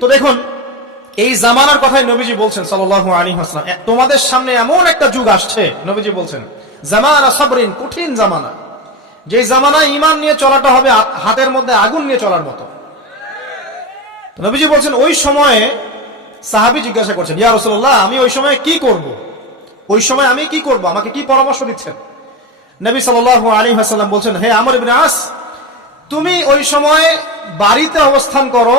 তো দেখুন, এই জামানার কথাই নবীজি বলছেন সাল্লাল্লাহু আলাইহি ওয়াসাল্লাম, তোমাদের সামনে এমন একটা যুগ আসছে, নবীজি বলছেন জামানা সাবরিন, কঠিন জামানা, যে জামানায় ঈমান নিয়ে চলাটা হবে হাতের মধ্যে আগুন নিয়ে চলার মতো। নবীজি বলছেন ওই সময়ে সাহাবী জিজ্ঞাসা করছেন, ইয়া রাসূলুল্লাহ, আমি ওই সময় কি করব? ওই সময় আমি কি করব? আমাকে কি পরামর্শ দিচ্ছেন? নবী সাল্লাল্লাহু আলাইহি ওয়াসাল্লাম বলছেন, হে আমর ইবনে আস, তুমি ওই সময় বাড়িতে অবস্থান করো,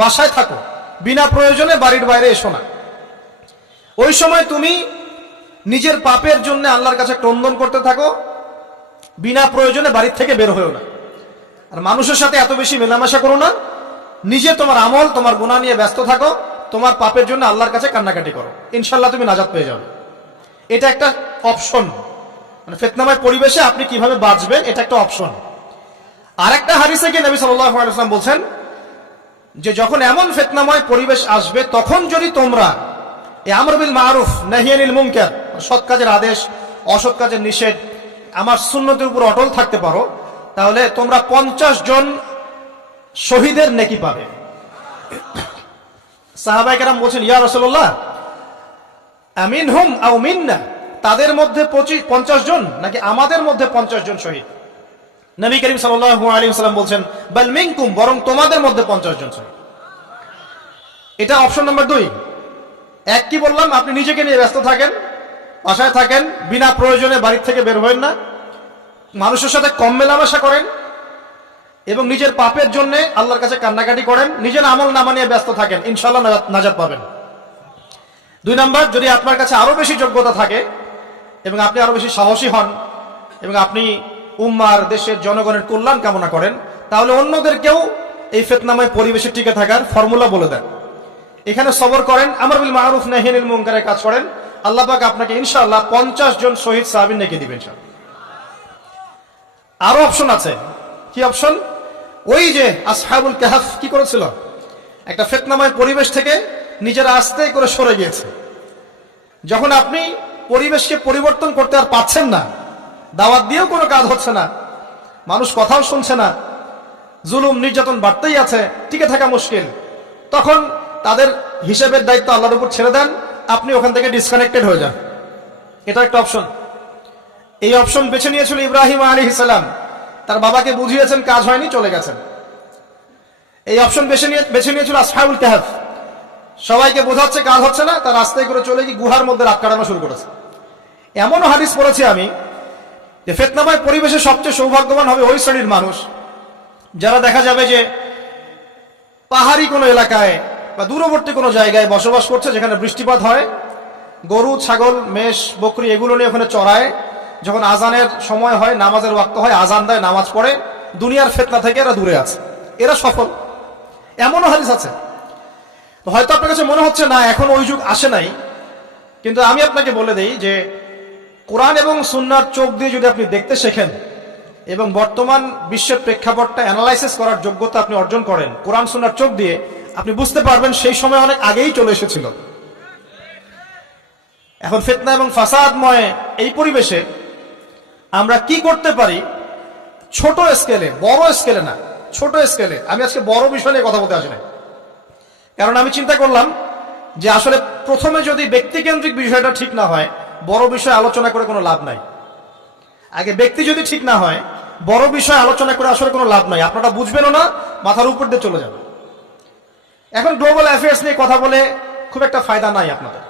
বাসায় থাকো, বিনা প্রয়োজনে বাড়ির বাইরে এসো না। ওই সময় তুমি নিজের পাপের জন্য আল্লাহর কাছে ক্রন্দন করতে থাকো, বিনা প্রয়োজনে বাড়ির থেকে বের হয়েও না। আর মানুষের সাথে এত বেশি মেলামেশা করো না, নিজে তোমার আমল, তোমার গুনাহ নিয়ে ব্যস্ত থাকো, তোমার পাপের জন্য আল্লাহর কাছে কান্নাকাটি করো, ইনশাআল্লাহ তুমি নাজাত পেয়ে যাবে। এটা একটা অপশন, মানে ফিতনাময় পরিবেশে আপনি কিভাবে বাঁচবেন, এটা একটা অপশন। আর একটা হাদিসে গিয়ে নবী সাল্লাল্লাহু আলাইহি ওয়াসাল্লাম বলছেন যে যখন এমন ফিতনাময় পরিবেশ আসবে, তখন যদি তোমরা এই আমর বিল মারুফ নাহি আনিল মুনকার, সৎ কাজের আদেশ, অসৎ কাজের নিষেধ, আমার সুন্নতের উপর অটল থাকতে পারো, তাহলে তোমরা 50 জন শহীদের নেকি পাবে। সাহাবায়ে কেরাম বলছেন, ইয়া রাসূলুল্লাহ, আমিনহুম আও মিন্না, তাদের মধ্যে 50 জন নাকি আমাদের মধ্যে 50 জন শহীদ? নবী করিম সাল্লাল্লাহু আলাইহি ওয়াসাল্লাম বলছেন, বাল মিনকুম, বরং তোমাদের মধ্যে 50 জন শহীদ। এটা অপশন নাম্বার 2। এক কি বললাম, আপনি নিজেকে নিয়ে ব্যস্ত থাকেন, বাসায় থাকেন, বিনা প্রয়োজনে বাড়ির থেকে বের হবেন না, মানুষের সাথে কম মেলামেশা করেন এবং নিজের পাপের জন্য আল্লাহর কাছে কান্নাকাটি করেন, নিজের আমল নামা নিয়ে ব্যস্ত থাকেন, ইনশাআল্লাহ নাজাত পাবেন। 2 নাম্বার, যদি আপনার কাছে আরো বেশি যোগ্যতা থাকে এবং আপনি আরো বেশি সাহসী হন এবং আপনি উম্মার, দেশের জনগণের কল্যাণ কামনা করেন, তাহলে অন্যদেরকেও এই ফিতনাময় পরিবেশে টিকে থাকার ফর্মুলা বলে দেন। এখানে সবর করেন, আমর বিল মারুফ নাহি আনিল মুনকারের কাজ করেন, আল্লাহ পাক আপনাকে ইনশাআল্লাহ 50 জন শহীদ সাহাবী নেকি দিবেন। আরো অপশন আছে। কি অপশন? ওই যে আসহাবুল কাহফ কি করেছিল, একটা ফিতনাময় পরিবেশ থেকে নিজেরা আস্তে করে সরে গিয়েছে। যখন আপনি পরিবেশকে পরিবর্তন করতে আর পাচ্ছেন না, দাওয়াত দিয়েও কোনো কাজ হচ্ছে না, মানুষ কথাও শুনছে না, জুলুম নির্যাতন বাড়তেই আছে, টিকে থাকা মুশকিল, তখন তাদের হিসাবের দায়িত্ব আল্লাহর উপর ছেড়ে দেন, আপনি ওখান থেকে ডিসকানেক্টেড হয়ে যান। এটা একটা অপশন। এই অপশন বেছে নিয়েছিল ইব্রাহিম আলাইহিস সালাম, তার বাবাকে বুঝিয়েছেন, কাজ হয়নি, চলে গেছেন। এই অপশন বেছে নিয়েছিল আসহাবুল কাহফ, সবাইকে বোঝাচ্ছে, কাজ হচ্ছে না, তার রাস্তায় করে চলে গিয়ে গুহার মধ্যে রাত কাটানো শুরু করেছে। এমনও হাদিস পড়েছি আমি যে ফিতনাময় পরিবেশে সবচেয়ে সৌভাগ্যবান হবে ওই শ্রেণীর মানুষ যারা দেখা যাবে যে পাহাড়ি কোনো এলাকায় বা দূরবর্তী কোনো জায়গায় বসবাস করছে, যেখানে বৃষ্টিপাত হয়, গরু, ছাগল, মেষ, বকরি এগুলো নিয়ে ওখানে চড়ায়, যখন আজানের সময় হয়, নামাজের ওয়াক্ত হয়, আজান দেয়, নামাজ পড়ে, দুনিয়ার ফিতনা থেকে এরা দূরে আছে, এরা সফল। এমনও হাদিস আছে। তো হয়তো আপনার কাছে মনে হচ্ছে না এখন ওই যুগ আসে নাই, কিন্তু আমি আপনাকে বলে দেই যে কোরআন এবং সুন্নাহর চোখ দিয়ে যদি আপনি দেখতে শেখেন এবং বর্তমান বিশ্বের প্রেক্ষাপটটা অ্যানালাইসিস করার যোগ্যতা আপনি অর্জন করেন কোরআন সুন্নাহর চোখ দিয়ে, আপনি বুঝতে পারবেন সেই সময় অনেক আগেই চলে এসেছিল। এখন ফিতনা এবং ফাসাদময় এই পরিবেশে আমরা কি করতে পারি, ছোট স্কেলে, বড় স্কেলে না, ছোট স্কেলে। আমি আজকে বড় বিষয় নিয়ে কথা বলতে আসি না, কারণ আমি চিন্তা করলাম যে আসলে প্রথমে যদি ব্যক্তিকেন্দ্রিক বিষয়টা ঠিক না হয়, বড় বিষয় আলোচনা করে কোনো লাভ নাই। আগে ব্যক্তি যদি ঠিক না হয়, বড় বিষয় আলোচনা করে আসলে কোনো লাভ নাই, আপনারা বুঝবেনও না, মাথার উপর দিয়ে চলে যাবে। এখন গ্লোবাল অ্যাফেয়ার্স নিয়ে কথা বলে খুব একটা ফায়দা নাই আপনাদের।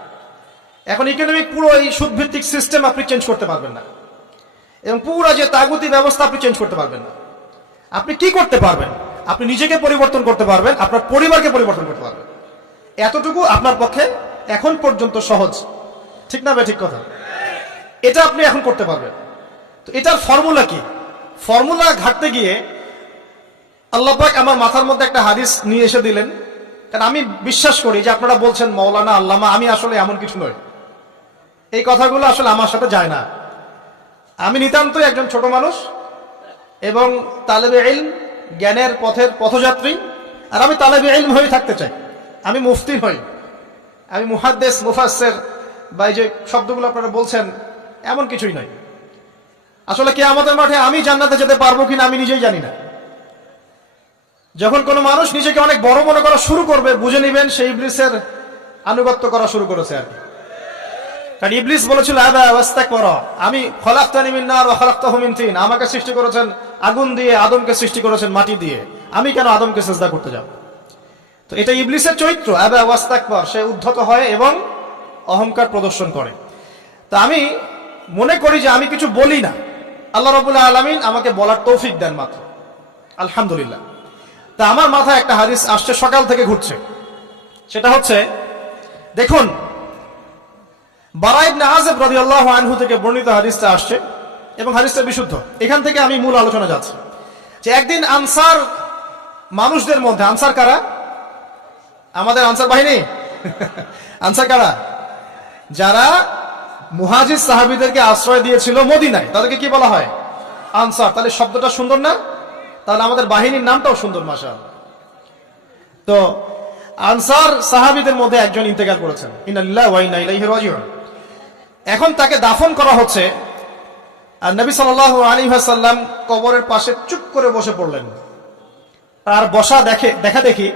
এখন ইকোনমিক পুরো এই সুদভিত্তিক সিস্টেম আপনি চেঞ্জ করতে পারবেন না, এবং পুরো যে তাগুতি ব্যবস্থা আপনি চেঞ্জ করতে পারবেন না। আপনি কি করতে পারবেন? আপনি নিজেকে পরিবর্তন করতে পারবেন, আপনার পরিবারকে পরিবর্তন করতে পারবেন। এতটুকু আপনার পক্ষে এখন পর্যন্ত সহজ, ঠিক না ভাই? ঠিক কথা। এটা আপনি এখন করতে পারবেন। তো এটার ফর্মুলা কি? ফর্মুলা ঘাটতে গিয়ে আল্লাহ পাক আমার মাথার মধ্যে একটা হাদিস নিয়ে এসে দিলেন, কারণ আমি বিশ্বাস করি যে আপনারা বলছেন মাওলানা, আল্লামা, আমি আসলে এমন কিছু নই, এই কথাগুলো আসলে আমার সাথে যায় না। আমি নিতান্তই একজন ছোট মানুষ এবং তালেবে ইলম, জ্ঞানের পথের পথযাত্রী, আর আমি তালেবে ইলম হয়ে থাকতে চাই। আমি মুফতি হই, আমি মুহাদ্দিস, মুফাসসির বা এই যে শব্দগুলো আপনারা বলছেন, এমন কিছুই নয়। আসলে কিয়ামতের মাঠে আমি জান্নাতে যেতে পারবো কিনা আমি নিজেই জানি না। যখন কোনো মানুষ নিজেকে অনেক বড় মনে করা শুরু করবে, বুঝে নিবেন সেই ইবলিসের আনুগত্য করা শুরু করেছে আর কি। কারণ ইবলিস বলেছিল আবা ওয়াস্তাকবারা, আমি খলাকতানি মিন নার ওয়া খলাকতাহু মিন তিন, আমাকে সৃষ্টি করেছেন আগুন দিয়ে, আদমকে সৃষ্টি করেছেন মাটি দিয়ে, আমি কেন আদমকে সিজদা করতে যাব? তো এটা ইবলিসের চরিত্র, আবা ওয়াস্তাকবার, সে উদ্ধত হয় এবং অহংকার প্রদর্শন করে। তা আমি মনে করি যে আমি কিছু বলি না, আল্লাহ রাব্বুল আলামিন আমাকে বলার তৌফিক দেন মাত্র, আলহামদুলিল্লাহ। তা আমার মাথায় একটা হাদিস আসছে, সকাল থেকে ঘুরছে, সেটা হচ্ছে, দেখুন বারা ইবনে আযিব রাদিয়াল্লাহু আনহু থেকে বর্ণিত হাদিসটা আসছে এবং হাদিসটা বিশুদ্ধ। এখান থেকে আমি মূল আলোচনা যাচ্ছি যে একদিন আনসার মানুষদের মধ্যে, আনসার কারা? আমাদের আনসার বাহিনী। আনসার কারা? যারা মুহাজির সাহাবীদেরকে আশ্রয় দিয়েছিল মদিনায়, তাদেরকে কি বলা হয়? আনসার। তাহলে শব্দটা সুন্দর না? তাহলে আমাদের বাহিনীর নামটাও সুন্দর, মাশাআল্লাহ। তো আনসার সাহাবীদের মধ্যে একজন ইন্তেকাল করেছেন, ইন্না লিল্লাহি ওয়া ইন্না ইলাইহি রাজিউন। এখন তাকে দাফন করা হচ্ছে, আর নবী সাল্লাল্লাহু আলাইহি ওয়াসাল্লাম কবরের পাশে চুপ করে বসে পড়লেন। আর বসা দেখা দেখি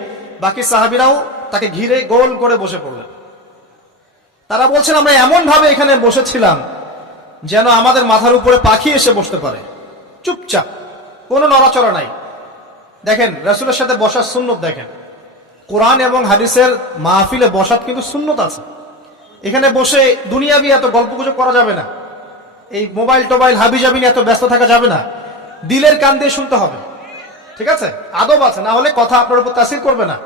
বাকি সাহাবীরাও তাকে ঘিরে গোল করে বসে পড়লেন। তারা বলছেন আমরা এমন ভাবে এখানে বসেছিলাম যেন আমাদের মাথার উপরে পাখি এসে বসতে পারে, চুপচাপ, কোনো নড়াচড়া নাই। দেখেন রাসূলের সাথে বসার সুন্নত, দেখেন কোরআন এবং হাদিসের মাহফিলে বসার কিন্তু সুন্নত আছে। এখানে বসে দুনিয়াবি এত গল্পগুজব করা যাবে না, এই মোবাইল টোবাইল হাবিজাবি নিয়ে এত ব্যস্ত থাকা যাবে না, দিলের কান দিয়ে শুনতে হবে, ঠিক আছে? আদব আছে, না হলে কথা আপনার উপর তাসির করবে না।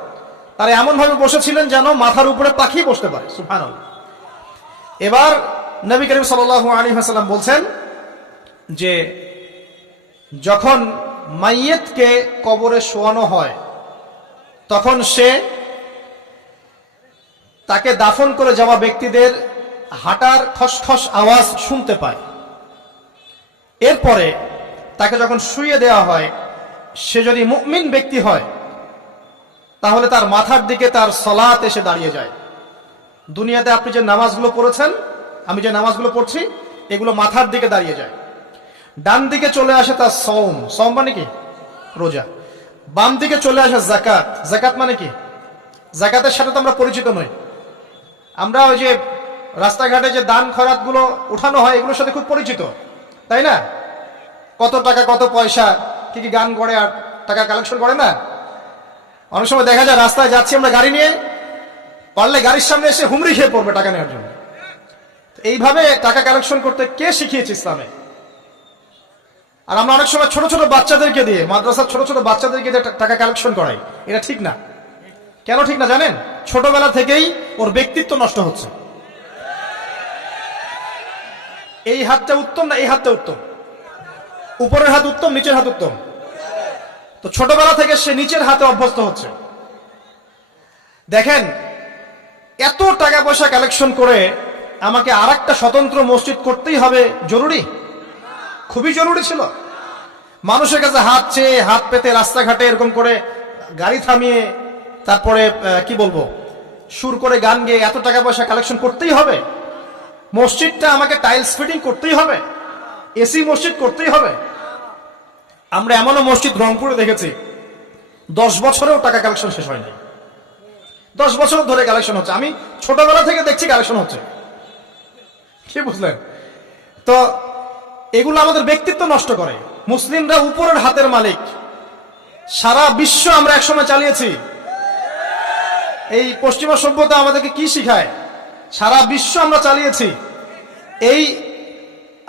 তারা এমন ভাবে বসেছিলেন যেন মাথার উপরে পাখি বসতে পারে, সুবহানাল্লাহ। এবার নবী করিম সাল্লাল্লাহু আলাইহি ওয়াসাল্লাম বলছেন যে যখন মাইয়েতকে কবরে শোয়ানো হয় তখন সে তাকে দাফন করে যাওয়া ব্যক্তিদের হাঁটার খসখস আওয়াজ শুনতে পায়। এরপরে তাকে যখন শুইয়ে দেওয়া হয়, সে যদি মুমিন ব্যক্তি হয় তাহলে তার মাথার দিকে তার সালাত এসে দাঁড়িয়ে যায়। দুনিয়াতে আপনি যে নামাজগুলো পড়েছেন, আমি যে নামাজগুলো পড়ছি, এগুলো মাথার দিকে দাঁড়িয়ে যায়। ডান দিকে চলে আসে তার সওম, সওম মানে কি? রোজা। বাম দিকে চলে আসে যাকাত, যাকাত মানে কি? যাকাতের সাথে তো আমরা পরিচিত নই। আমরা ওই যে রাস্তাঘাটে যে দান খয়রাত গুলো উঠানো হয়, এগুলোর সাথে খুব পরিচিত, তাই না? কত টাকা, কত পয়সা, কি কি গান করে আর টাকা কালেকশন করে না? অনেক সময় দেখা যায় রাস্তায় যাচ্ছি আমরা গাড়ি নিয়ে, পারলে গাড়ির সামনে এসে হুমড়ি খেয়ে পড়বে টাকা নেওয়ার জন্য। এইভাবে টাকা কালেকশন করতে কে শিখিয়েছে ইসলামে? আর আমরা অনেক সময় ছোট ছোট বাচ্চাদেরকে দিয়ে, মাদ্রাসার ছোট ছোট বাচ্চাদেরকে দিয়ে টাকা কালেকশন করাই। এটা ঠিক না। কেন ঠিক না জানেন? ছোটবেলা থেকেই ওর ব্যক্তিত্ব নষ্ট হচ্ছে। এই হাতটা উত্তম না এই হাতটা উত্তম? উপরের হাত উত্তম, নিচের হাত উত্তম? তো ছোটবেলা থেকে সে নিচের হাতে অভ্যস্ত হচ্ছে। দেখেন এত টাকা পয়সা কালেকশন করে আমাকে আরেকটা স্বতন্ত্র মসজিদ করতেই হবে জরুরি? খুবই জরুরি ছিল। মানুষের কাছে হাত চেয়ে, হাত পেতে রাস্তাঘাটে এরকম করে গাড়ি থামিয়ে, তারপরে কি বলবো, সুর করে গান গেয়ে এত টাকা পয়সা কালেকশন করতেই হবে? মসজিদটা আমাকে টাইলস ফিটিং করতেই হবে? এসি মসজিদ করতেই হবে? আমরা এমনও মসজিদ রংপুরে দেখেছি 10 বছরেও টাকা কালেকশন শেষ হয়নি। 10 বছর ধরে কালেকশন হচ্ছে। আমি ছোটবেলা থেকে দেখছি কালেকশন হচ্ছে। কি বুঝলেন? তো এগুলো আমাদের ব্যক্তিত্ব নষ্ট করে। মুসলিমরা উপরের হাতের মালিক। সারা বিশ্ব আমরা একসময় চালিয়েছি। এই পশ্চিমা সভ্যতা আমাদেরকে কি শিখায়? সারা বিশ্ব আমরা চালিয়েছি। এই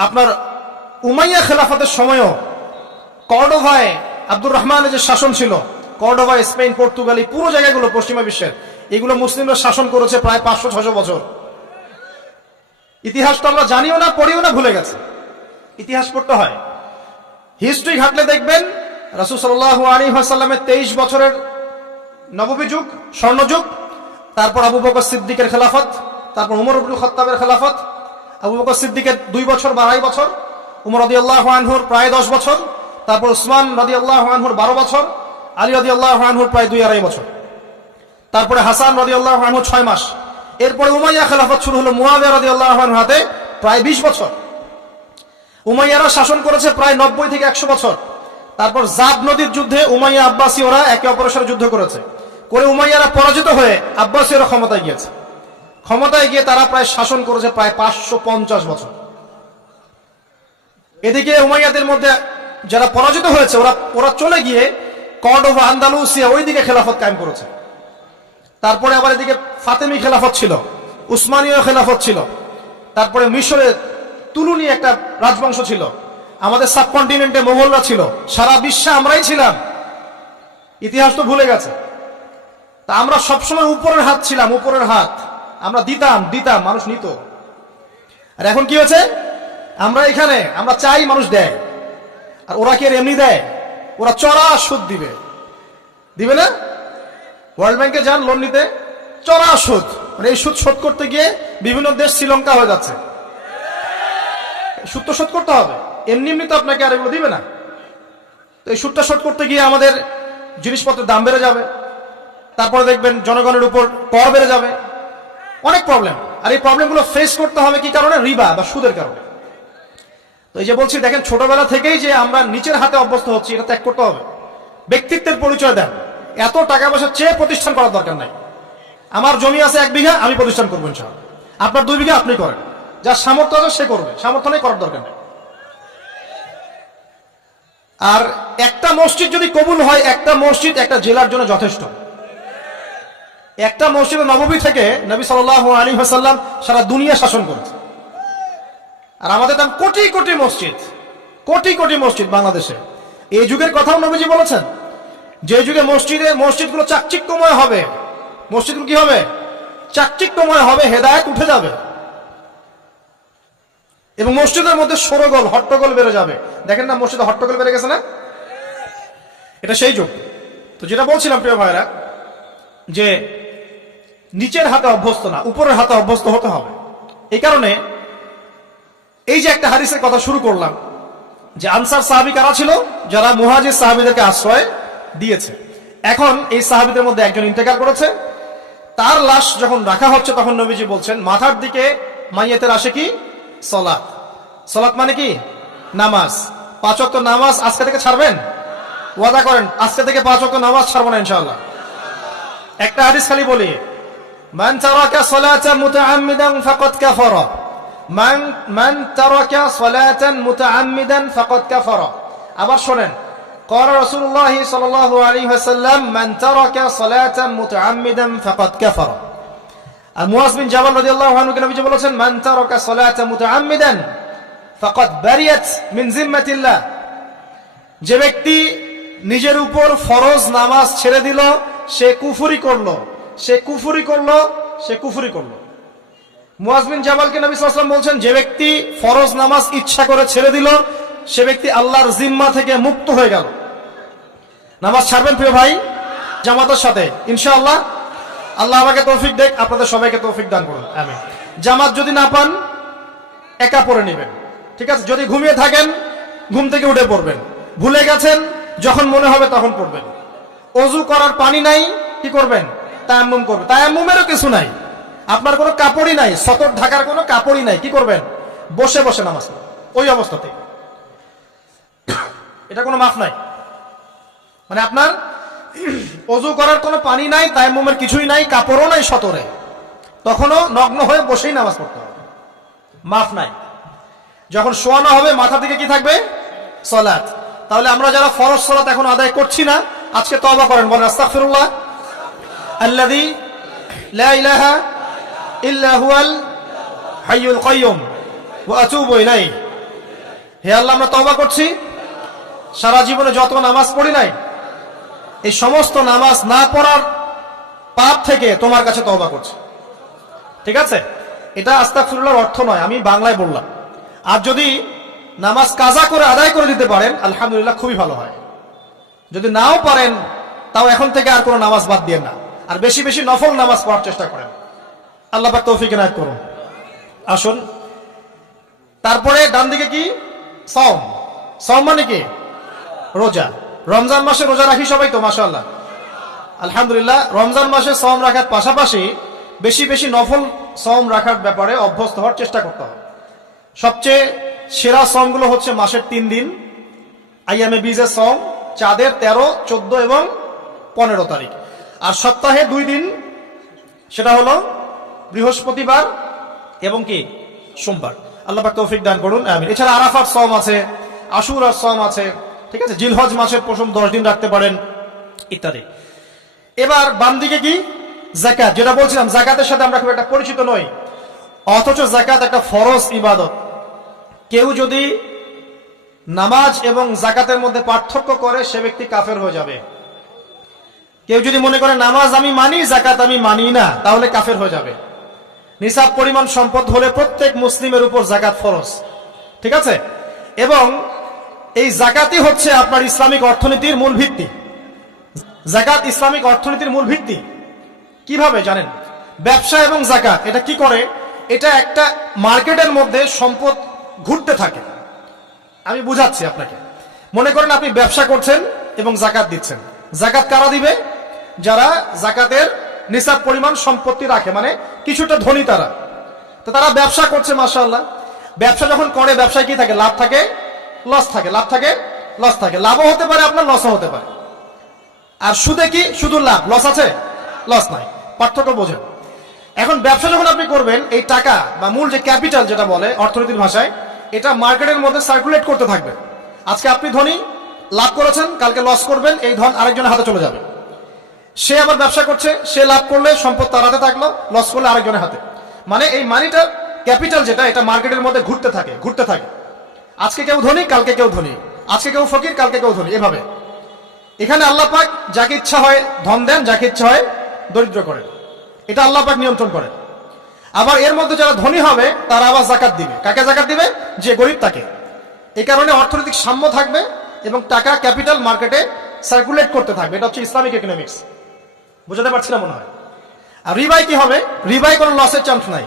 আপনার উমাইয়া খেলাফতের সময়ও কর্ডোভায় আব্দুর রহমানের যে শাসন ছিল, কর্ডোভায়, স্পেন, পর্তুগালি, পুরো জায়গাগুলো পশ্চিমা বিশ্বের, এগুলো মুসলিমরা শাসন করেছে প্রায় 500-600 বছর। ইতিহাস তো আমরা জানিও না, পড়িও না, ভুলে গেছে। ইতিহাস পড়তে হয়। হিস্ট্রি ঘাটলে দেখবেন রাসূল সাল্লাল্লাহু আলাইহি ওয়াসাল্লামের 23 বছরের নববী যুগ, স্বর্ণযুগ, তারপর আবু বকর সিদ্দিকের খেলাফত, তারপর উমর ইবনে খাত্তাবের খেলাফত। আবু বকর সিদ্দিকের 2 বছর বা 2.5 বছর, উমর রাদিয়াল্লাহু আনহুর প্রায় 10 বছর, তারপর উসমান রাদিয়াল্লাহু আনহুর 12 বছর, আলী রাদিয়াল্লাহু আনহুর প্রায় 2-2.5 বছর, তারপরে হাসান রাদিয়াল্লাহু আনহু 6 মাস। এরপরে উমাইয়া খেলাফত শুরু হলো মুয়াবিয়া রাদিয়াল্লাহু আনহুর হাতে, প্রায় 20 বছর। উমাইয়ারা শাসন করেছে প্রায় 90 থেকে 100 বছর। তারপর জাব নদীর যুদ্ধে উমাইয়া আব্বাসী ওরা একে অপরের সাথে যুদ্ধ করেছে, করে উমাইয়ারা পরাজিত হয়ে আব্বাসীরা ক্ষমতায় গিয়েছে। ক্ষমতায় গিয়ে তারা প্রায় শাসন করেছে প্রায় 550 বছর। এদিকে উমাইয়াদের মধ্যে যারা পরাজিত হয়েছে ওরা চলে গিয়ে কর্ডোভা, আন্দালুসিয়া ওইদিকে খেলাফত কায়েম করেছে। তারপরে আবার এদিকে ফাতেমি খেলাফত ছিল, উসমানীয় খেলাফত ছিল, তারপরে মিশরে তুলুনি একটা রাজবংশ ছিল, আমাদের সাবকন্টিনেন্টে মোগলরা ছিল, সারা বিশ্বে আমরাই ছিলাম। ইতিহাস তো ভুলে গেছে। তা আমরা সবসময় উপরের হাত ছিলাম, উপরের হাত আমরা দিতাম, মানুষ নিত। আর এখন কি হয়েছে, আমরা এখানে আমরা চাই, মানুষ দেয়। আর ওরা কি এমনি দেয়? ওরা চড়া সুদ দিবে না? ওয়ার্ল্ড ব্যাংকে যান লোন নিতে, চড়া সুদ, মানে এই সুদ শোধ করতে গিয়ে বিভিন্ন দেশ শ্রীলঙ্কা হয়ে যাচ্ছে। সুদ তো শোধ করতে হবে, এমনি তো আপনাকে আর এগুলো দিবে না। তো এই সুদটা শোধ করতে গিয়ে আমাদের জিনিসপত্রের দাম বেড়ে যাবে, তারপরে দেখবেন জনগণের উপর কর বেড়ে যাবে, অনেক প্রবলেম। আর এই প্রবলেমগুলো ফেস করতে হবে কি কারণে? রিবা বা সুদের কারণে। তো এই যে বলছি, দেখেন ছোটবেলা থেকেই যে আমরা নিচের হাতে অভ্যস্ত হচ্ছি, এটা ত্যাগ করতে হবে। ব্যক্তিত্বের পরিচয় দেন, এত টাকা পয়সা চেয়ে প্রতিষ্ঠান করার দরকার নাই। আমার জমি আছে 1 বিঘা, আমি প্রতিষ্ঠান করবো ইনশাআল্লাহ। আপনার 2 বিঘা আপনি করেন, যার সামর্থ্য আছে সে করবে, সামর্থ্য নেই করার দরকার নেই। আর একটা মসজিদ যদি কবুল হয়, একটা মসজিদ একটা জেলার জন্য যথেষ্ট। একটা মসজিদ নববী থেকে নবী সাল্লাল্লাহু আলাইহি ওয়াসাল্লাম সারা দুনিয়া শাসন করেছে। আর আমাদের দাম কোটি কোটি মসজিদ বাংলাদেশে। এই যুগের কথাও নবীজি বলেছেন, যে যুগে মসজিদগুলো চাকচিক্যময় হবে, মসজিদগুলো কি হবে? চাকচিক্যময় হবে, হেদায়েত উঠে যাবে এবং মসজিদের মধ্যে শোরগোল হট্টগোল বেড়ে যাবে। দেখেন না মসজিদে হট্টগোল বেড়ে গেছে না? এটা সেই যুগ। তো যেটা বলছিলাম প্রিয় ভাইরা, যে নিচের হাতে অভ্যস্ত না, উপরের হাতে অভ্যস্ত হতে হবে। এই কারণে এই যে একটা হাদিসের কথা শুরু করলাম, যে আনসার সাহাবী কারা ছিল? যারা মুহাজির সাহাবীদেরকে আশ্রয় দিয়েছে। এখন এই সাহাবীদের মধ্যে একজন ইন্তেকাল করেছে, তার লাশ যখন রাখা হচ্ছে তখন নবীজি বলছেন, মাথার দিকে মাইয়াতের আসে কি? সালাত। সালাত মানে কি? নামাজ। 5 ওয়াক্ত নামাজ আজকে থেকে ছাড়বেন? ওয়াদা করেন আজকে থেকে 5 ওয়াক্ত নামাজ ছাড়বো না ইনশাআল্লাহ। একটা হাদিস খালি বলি, মান তারাকা সালাতান মুতাআম্মিদান ফাকাদ কাফারা, মান তারাকা সালাতান মুতাআম্মিদান ফাকাদ কাফারা। আবার শুনেন, قال رسول الله صلى الله عليه وسلم من ترك صلاة متعمدا فقد كفر। আর মুয়াজ বিন জাবাল রাদিয়াল্লাহু আনহু কে নবীজি বলেছেন, মান তারাকা সালাতা মুতাআম্মিদান ফাকাদ বারিয়াত মিন জিম্মাতিল্লাহ। যে ব্যক্তি নিজের উপর ফরজ নামাজ ছেড়ে দিল, সে কুফরি করলো। মুয়াজ বিন জাবালকে নবী সাল্লাল্লাহু আলাইহি ওয়াসাল্লাম বলছেন, যে ব্যক্তি ফরজ নামাজ ইচ্ছা করে ছেড়ে দিল, সে ব্যক্তি আল্লাহর জিম্মা থেকে মুক্ত হয়ে গেল। নামাজ ছাড়বেন প্রিয় ভাই, জামাতের সাথে ইনশাআল্লাহ। আল্লাহ আমাকে তৌফিক দেখ, আপনাদের সবাইকে তৌফিক দান করুন, আমিন। জামাত যদি না পান, একা পড়ে নেবেন, ঠিক আছে? যদি ঘুমিয়ে থাকেন, ঘুম থেকে উঠে পড়বেন। ভুলে গেছেন, যখন মনে হবে তখন পড়বেন। ওযু করার পানি নাই, কি করবেন? তায়াম্মুম করবেন। তায়াম্মুমেরও কিছু নাই, আপনার কোনো কাপড়ই নাই, সতর ঢাকার কোনো কাপড়ই নাই, কি করবেন? বসে বসে নামাজ পড়বেন ওই অবস্থাতে। এটা কোনো মাফ নাই, মানে আপনার ওযু করার কোনো পানি নাই, তায়াম্মুমের কিছুই নাই, কাপড়ও নাই সতরে, তখনও নগ্ন হয়ে বসেই নামাজ পড়তে হবে, মাফ নাই। যখন শোয়ানো হবে মাথা থেকে কি থাকবে? সালাত। তাহলে আমরা যারা ফরজ সালাত এখন আদায় করছি না, আজকে তওবা করেন, বলেন আস্তাগফিরুল্লাহ আল্লাযী লা ইলাহা ইল্লা হুয়াল হাইয়ুল কাইয়্যুম ওয়া আতুবু ইলাইহি। হে আল্লাহ, আমরা তওবা করছি, সারা জীবনে যত নামাজ পড়ি নাই, এই সমস্ত নামাজ না পড়ার পাপ থেকে তোমার কাছে তওবা করছি। ঠিক আছে? এটা আস্তাগফিরুল্লাহর অর্থ নয়, আমি বাংলায় বললাম। আর যদি নামাজ কাজা করে আদায় করে দিতে পারেন, আলহামদুলিল্লাহ, খুবই ভালো হয়। যদি নাও পারেন, তাও এখন থেকে আর কোনো নামাজ বাদ দিয়েন না, আর বেশি বেশি নফল নামাজ পড়ার চেষ্টা করেন। আল্লাহ পাক তৌফিক এনায়েত করুন। আসুন, তারপরে ডান দিকে কি? সাওম। সাওম মানে কি? রোজা। রমজান মাসে রোজা রাখি সবাই তো, মাশাআল্লাহ, আলহামদুলিল্লাহ। রমজান মাসে সাওম রাখার পাশাপাশি বেশি বেশি নফল সাওম রাখার ব্যাপারে অভ্যস্ত হওয়ার চেষ্টা করতে হবে। সবচেয়ে সেরা সাওমগুলো হচ্ছে মাসের 3 দিন, আইয়ামে বীজের সম, চাঁদের 13, 14 এবং 15 তারিখ। আর সপ্তাহে 2 দিন, সেটা হলো বৃহস্পতিবার এবং কি সোমবার। আল্লাহ পাক তৌফিক দান করুন, আমিন। এছাড়া আরাফার সম আছে, আশুরার সম আছে, ঠিক আছে, জিলহজ মাসের প্রথম 10 দিন রাখতে পারেন ইত্যাদি। এবার বাম দিকে কি যাকাত, যেটা বলছিলাম যাকাতের সাথে আমরা খুব একটা পরিচিত নই, অথচ যাকাত একটা ফরজ ইবাদত। কেউ যদি নামাজ এবং যাকাতের মধ্যে পার্থক্য করে সে ব্যক্তি কাফের হয়ে যাবে। কেউ যদি মনে করে নামাজ আমি মানি, যাকাত আমি মানি না, তাহলে কাফের হয়ে যাবে। নিসাব পরিমাণ সম্পদ হলে প্রত্যেক মুসলিমের উপর যাকাত ফরজ, ঠিক আছে। এবং এই যাকাতই হচ্ছে আপনার ইসলামিক অর্থনীতির মূল ভিত্তি। যাকাত ইসলামিক অর্থনীতির মূল ভিত্তি। কিভাবে জানেন? ব্যবসা এবং যাকাত এটা কি করে? এটা একটা মার্কেটের মধ্যে সম্পদ ঘুরতে থাকে। আমি বুঝাচ্ছি আপনাকে। মনে করেন আপনি ব্যবসা করছেন এবং যাকাত দিচ্ছেন। যাকাত কারা দিবে? যারা যাকাতের নিসাব পরিমাণ সম্পত্তি রাখে, মানে কিছুটা ধনী তারা। তো তারা ব্যবসা করছে, মাশাআল্লাহ। ব্যবসা যখন করে, ব্যবসায় কি থাকে? লাভ থাকে, লস থাকে, লাভ থাকে, লস থাকে। লাভও হতে পারে আপনার, লসও হতে পারে। আর সুদে কি? শুধু লাভ, লস আছে? লস নাই। পার্থক্য বোঝেন। এখন ব্যবসা যখন আপনি করবেন, এই টাকা বা মূল যে ক্যাপিটাল যেটা বলে অর্থনীতির ভাষায়, এটা মার্কেটের মধ্যে সার্কুলেট করতে থাকবে। আজকে আপনি ধনী, লাভ করেছেন, কালকে লস করবেন, এই ধন আরেকজনের হাতে চলে যাবে। সে আবার ব্যবসা করছে, সে লাভ করলে সম্পদ তার হাতে থাকলো, লস করলে আরেকজনের হাতে। মানে এই মানিটা, ক্যাপিটাল যেটা, এটা মার্কেটের মধ্যে ঘুরতে থাকে, ঘুরতে থাকে। আজকে কেউ ধনী, কালকে কেউ ধনী, আজকে কেউ ফকির, কালকে কেউ ধনী, এভাবে। এখানে আল্লাহ পাক যাকে ইচ্ছা হয় ধন দেন, যাকে ইচ্ছা হয় দরিদ্র করেন। এটা আল্লাহ পাক নিয়ন্ত্রণ করেন। আবার এর মধ্যে যারা ধনী হবে তারা আবার যাকাত দিবে। কাকে যাকাত দিবে? যে গরিব তাকে। এই কারণে অর্থনৈতিক সাম্য থাকবে এবং টাকা, ক্যাপিটাল মার্কেটে সার্কুলেট করতে থাকবে। এটা হচ্ছে ইসলামিক ইকোনমিক্স। বুঝাতে পারছি না মনে হয়? আর রিবাই কি হবে? রিবাই কোনো লসের চান্স নাই।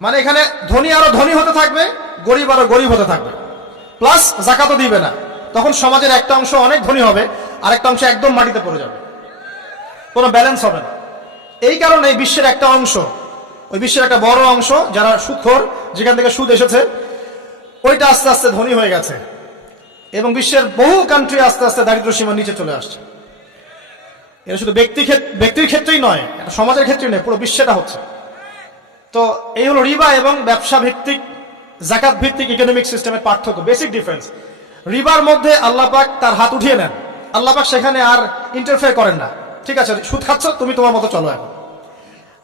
মানে এখানে ধনী আরো ধনী হতে থাকবে, গরিব আরো গরিব হতে থাকবে, প্লাস যাকাতও দিবে না। তখন সমাজের একটা অংশ অনেক ধনী হবে, আরেকটা অংশ একদম মাটিতে পড়ে যাবে, কোনো ব্যালেন্স হবে না। এই কারণে বিশ্বের একটা অংশ, ওই বিশ্বের একটা বড় অংশ যারা সুদখোর, যেখান থেকে সুদ এসেছে, ওইটা আস্তে আস্তে ধনী হয়ে গেছে এবং বিশ্বের বহু কান্ট্রি আস্তে আস্তে দারিদ্র সীমার নিচে চলে আসছে। এটা শুধু ব্যক্তির ক্ষেত্রেই নয়, এটা সমাজের ক্ষেত্রেই নয়, পুরো বিশ্বটা হচ্ছে। তো এই হলো রিবা এবং ব্যবসা ভিত্তিক, যাকাত ভিত্তিক ইকোনমিক সিস্টেমের পার্থক্য, বেসিক ডিফারেন্স। রিবার মধ্যে আল্লাহ পাক তার হাত উঠিয়ে নেন, আল্লাহ পাক সেখানে আর ইন্টারফেয়ার করেন না। ঠিক আছে, সুদ খাচ্ছ, তুমি তোমার মতো চলো এখন।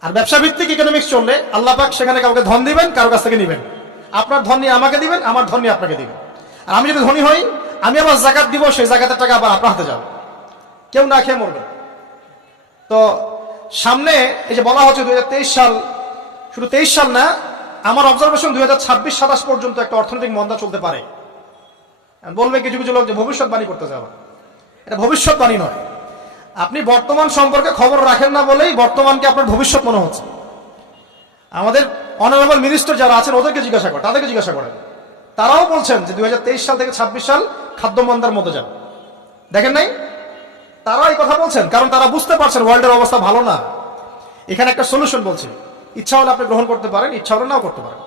আর ব্যবসা ভিত্তিক ইকোনমিক্স চললে আল্লাহ পাক সেখানে কাউকে ধন দিবেন, কারো কাছ থেকে নিবেন। আপনার ধন নিয়ে আমাকে দিবেন, আমার ধন নিয়ে আপনাকে দিবেন। আর আমি যদি ধনী হই, আমি আবার যাকাত দিব, সেই যাকাতের টাকা আবার আপনার হাতে যাবে, কেউ না খেয়ে মরবে। তো সামনে এই যে বলা হচ্ছে 2023 সাল, শুধু 23 সাল না, আমার অবজারভেশন 2026-27 পর্যন্ত একটা অর্থনৈতিক মন্দা চলতে পারে। বলবে কিছু কিছু লোক যে ভবিষ্যৎবাণী করতে যাবে, এটা ভবিষ্যৎবাণী নয়। আপনি বর্তমান সম্পর্কে খবর রাখেন না বলেই বর্তমানকে আপনার ভবিষ্যৎ মনে হচ্ছে। আমাদের অনারেবল মিনিস্টার যারা আছেন ওদেরকে জিজ্ঞাসা করেন, তাদেরকে জিজ্ঞাসা করেন, তারাও বলছেন যে 2023 সাল থেকে 26 সাল খাদ্য মন্দার মধ্যে যাবে। দেখেন নাই? তারা এই কথা বলছেন কারণ তারা বুঝতে পারছেন ওয়ার্ল্ডের অবস্থা ভালো না। এখানে একটা সলিউশন বলছে, ইচ্ছা হলে আপনি গ্রহণ করতে পারেন, ইচ্ছা হলে নাও করতে পারেন।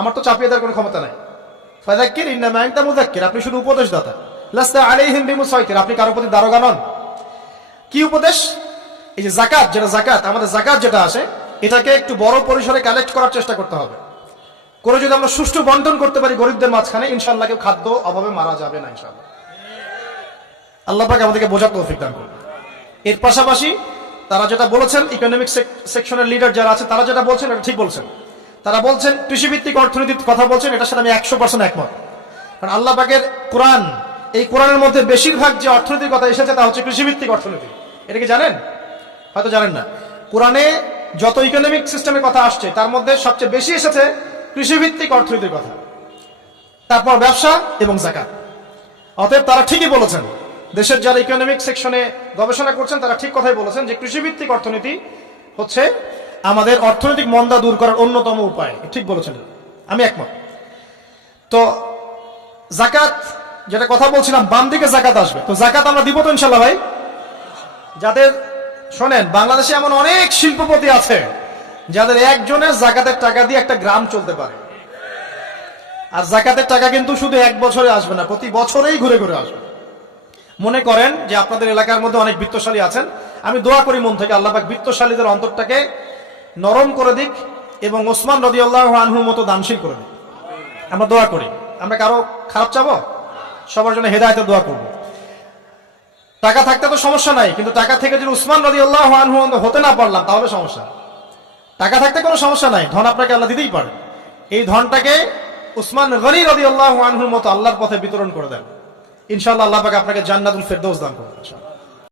আমার তো চাপিয়ে দেওয়ার কোনো ক্ষমতা নাই। ফাযাক্কির ইন্নামা আনতা মুযাক্কির, আপনি শুধু উপদেশদাতা। লাস্তা আলাইহিম বিমুসাইতির, আপনি কারো প্রতি দারোগা নন। কি উপদেশ? এই যে যাকাত, যেটা যাকাত, আমাদের যাকাত যেটা আসে, এটাকে একটু বড় পরিসরে কালেক্ট করার চেষ্টা করতে হবে। করে যদি আমরা সুষ্ঠু বন্টন করতে পারি গরিবদের মাঝখানে, ইনশাআল্লাহ কেউ খাদ্য অভাবে মারা যাবে না ইনশাআল্লাহ। আল্লাহ পাক আমাদেরকে বোঝার তৌফিক দান করুন। এর পাশাপাশি তারা যেটা বলেছেন, ইকোনমিক সেকশনের লিডার যারা আছে তারা যেটা বলছেন এটা ঠিক বলছেন। তারা বলছেন কৃষিভিত্তিক অর্থনীতির কথা বলছেন, এটার সাথে আমি 100% একমত। কারণ আল্লাহ পাকের কোরআন, এই কোরআনের মধ্যে বেশিরভাগ যে অর্থনীতির কথা এসেছে তা হচ্ছে কৃষিভিত্তিক অর্থনীতি। এটা কি জানেন? হয়তো জানেন না। কোরআনে যত ইকোনমিক সিস্টেমের কথা আসছে তার মধ্যে সবচেয়ে বেশি এসেছে কৃষিভিত্তিক অর্থনীতির কথা, তারপর ব্যবসা এবং যাকাত। অতএব তারা ঠিকই বলেছেন, দেশের যারা ইকোনমিক সেকশনে গবেষণা করছেন তারা ঠিক কথাই বলেছেন যে কৃষিভিত্তিক অর্থনীতি হচ্ছে আমাদের অর্থনৈতিক মন্দা দূর করার অন্যতম উপায়। ঠিক বলেছেন, আমি একমত। তো যাকাত যেটা কথা বলছিলাম, বাম দিকে যাকাত আসবে। তো যাকাত আমরা দিব তো ইনশাল্লাহ ভাই? যাদের, শোনেন, বাংলাদেশে এমন অনেক শিল্পপতি আছে যাদের একজনের যাকাতের টাকা দিয়ে একটা গ্রাম চলতে পারে। আর জাকাতের টাকা কিন্তু শুধু এক বছরে আসবে না, প্রতি বছরেই ঘুরে ঘুরে আসবে। মনে করেন যে আপনাদের এলাকার মধ্যে অনেক বিত্তশালী আছেন, আমি দোয়া করি মন থেকে আল্লাহ পাক বিত্তশালীদের অন্তরটাকে নরম করে দিক এবং ওসমান রাদিয়াল্লাহু আনহুর মতো দানশীল করে দিক। আমরা দোয়া করি, আমরা কারো খারাপ চাবো, সবার জন্য হেদায়েতের দোয়া করব। টাকা থাকতে তো সমস্যা নাই, কিন্তু টাকা থেকে যদি উসমান রাদিয়াল্লাহু আনহু হতে না পারলাম তাহলে সমস্যা। টাকা থাকতে কোনো সমস্যা নাই, ধন আপনাকে আল্লাহ দিতেই পারে। এই ধনটাকে উসমান গনি রাদিয়াল্লাহু আনহুর মতো আল্লাহর পথে বিতরণ করে দেন, ইনশাআল্লাহ আল্লাহ পাক আপনাকে জান্নাতুল ফেরদৌস দান করবেন ইনশাআল্লাহ।